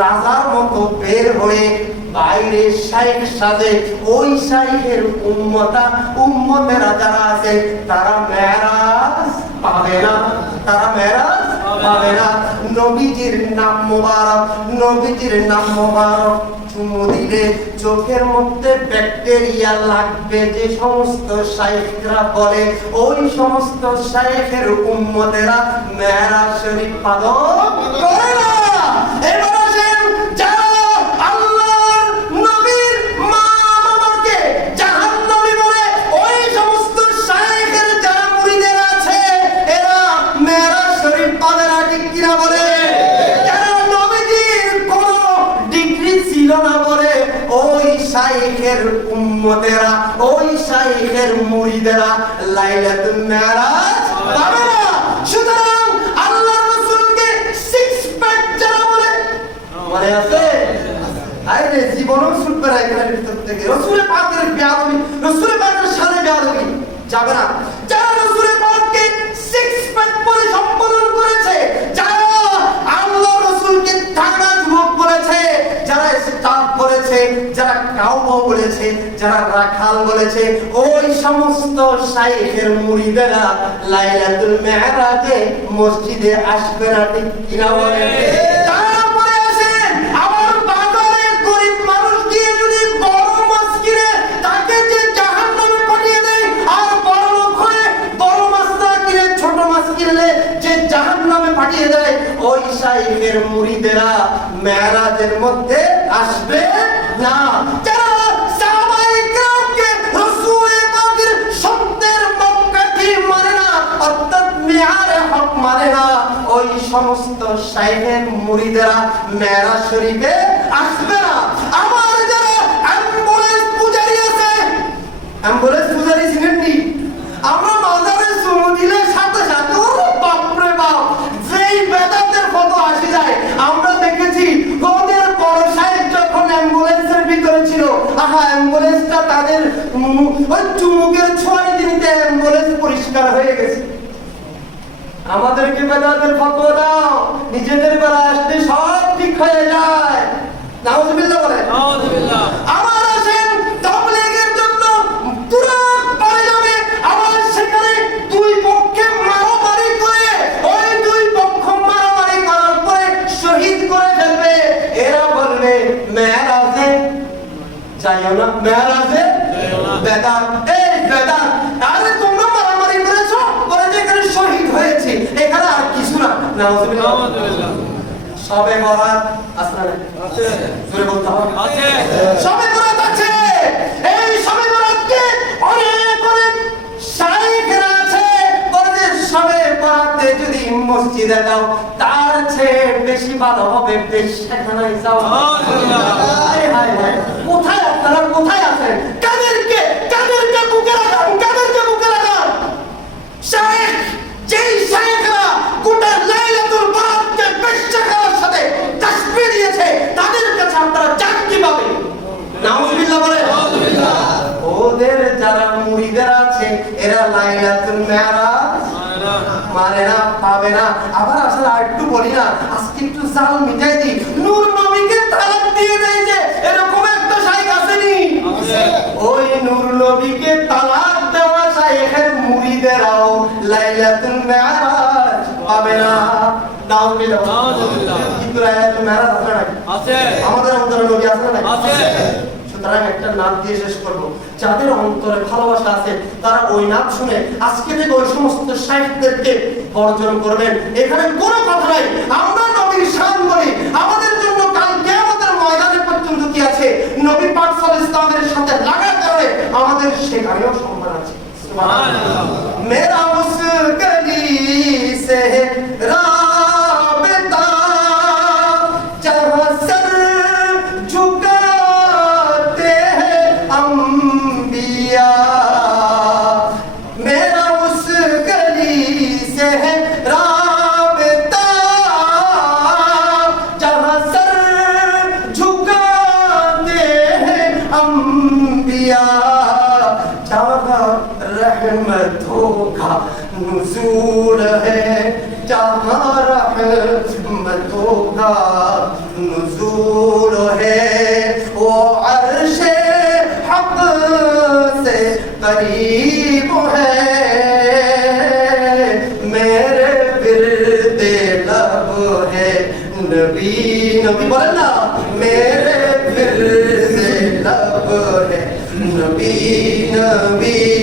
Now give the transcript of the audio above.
রাজার মতো বের হয়ে বাইরে শাইখ সাজে ওই শাইখের উম্মতা, উম্মতেরা যারা আছে, তারা মেরাজ পাবে না। তারা মেরাজ পাবে না। নবীজির নাম মোবারক, নবীজির নাম মোবারক চুমু দিলে চোখের মধ্যে ব্যাকটেরিয়া লাগবে, যে সমস্ত শাইখরা বলে, ওই সমস্ত শাইখের উম্মতেরা মেরাজ শরীফ পালন করে না। শাইখের উম্মতেরা, ওই শাইখের মুরিদেরা লাইলাতুন মেরাজ পাবে না সুতরাং আল্লাহর রাসূলকে সিক্স প্যাক যারা বলে, মনে আছে? আরে জীবনও শুনবে না এখানে ভিতর থেকে। রসুলের পাকের বেয়াদবি, রসুলের পাকের সাথে বেয়াদবি। যাবে না। যারা রাখাল বলেছে ওই সমস্ত শাইখের মুরিদেরা লাইলাতুল মেহরাজে মসজিদে আসবে না ঠিক কিনা বলে দিয়ে পাঠিয়ে ওই শাইখের মুরিদেরা মেরাজের মধ্যে আসবে না। শাইখের মুরিদেরা মেরাজ শরীফে আসবে না। আমার যারা অ্যাম্বুলেন্স পূজারি আছে অ্যাম্বুলেন্স পূজারি ছিলেন নি আমরা মাজারে চুমু দিলে সাথে সাথে বাপরে বাপ, যেই বেদাতের ফটো আসে যায়, আমরা দেখেছি ওদের বড় সাহেব যখন অ্যাম্বুলেন্সের ভিতরে ছিল, আহা অ্যাম্বুলেন্সটা তাদের ওই চুমুকের ছোঁয়া নিতে নিতে অ্যাম্বুলেন্স পরিষ্কার হয়ে গেছে। আমাদেরকে বেদাতের ফতোয়া দাও। নিজেদের বেলা আসলে সব ঠিক হয়ে যায়। নাউজুবিল্লাহ বলে। আমার আসেন তাবলীগের জন্য তুরাগ পারে যাবে। আবার সেখানে দুই পক্ষে মারামারি করে ওই দুই পক্ষ মারামারি করার পরে শহীদ করে ফেলবে। এরা বলবে মেয়েরাজে যাইও না মেয়েরাজে বেদাত এই বেদাত আরে তোমরা মারামারি করেছ বলে যে এখানে শহীদ হয়েছে এখানে আর কিছু না নাউজুবিল্লাহ সবে বরাত আসরা জোরে বলতে হবে। সবে বরাত আছে। এই সবে বরাতকে অনেক অনেক শাইখরা আছে বলে সবে বরাতে যদি মসজিদে দাও তার চেয়ে বেশি ভালো হবে যাও। হায় হায় হায় কোথায় আপনারা? কোথায় আছেন কাদেরকে কাদেরকে বুকে লাগান কাদেরকে বুকে লাগান শাইখ যেই শাইখরা গোটা লাইলাতুল বারাতকে বেশখানার সাথে তাসবিহ দিয়েছে তাদের কাছে আপনারা যান কীভাবে নাউজুবিল্লাহ বলে ওদের যারা মুরিদের আছে এরা লাইলাতুল মেরাজ মানে না পাবে না। আবার আসলে আর একটু বলি না আজকে একটু জাল মিটাই দিই। নূর নবীকে তালাক দিয়ে দেয় যে এরকম একটা শাইখ আসেনি। ওই নূর নবীকে তালাক দেওয়া শাইখের মুরিদেরাও লাইলাতুল মেরাজ পাবে না। নাউজুবিল্লাহ নাউজুবিল্লাহ। কিন্তু লাইলাতুল মেরাজ আছে নাকি? আমাদের অন্তরে নবী আছে না সুতরাং একটা নাম দিয়ে শেষ করব। যাদের অন্তরে ভালোবাসা আছে তারা ওই নাম শুনে আজকে থেকে ওই সমস্ত সাহিত্যদেরকে বর্জন করবেন। এখানে কোনো কথা নাই। আমরা নবীর শান বলি। আমাদের জন্য কাল কেয়ামতের ময়দানে পর্যন্ত কি আছে? নবী পাক সাল্লাল্লাহু আলাইহি ইসলামের সাথে লাগার কারণে আমাদের সেখানেও সম্মান আছে। সুবহানাল্লাহ। মেরা رحمتوں کا نزول ہے۔ جہاں رحمتوں کا نزول ہے۔ وہ عرش حق سے قریب ہے۔ میرے برد لب ہے۔ نبی نبی بولنا میرے برد لب ہے۔ نبی نبی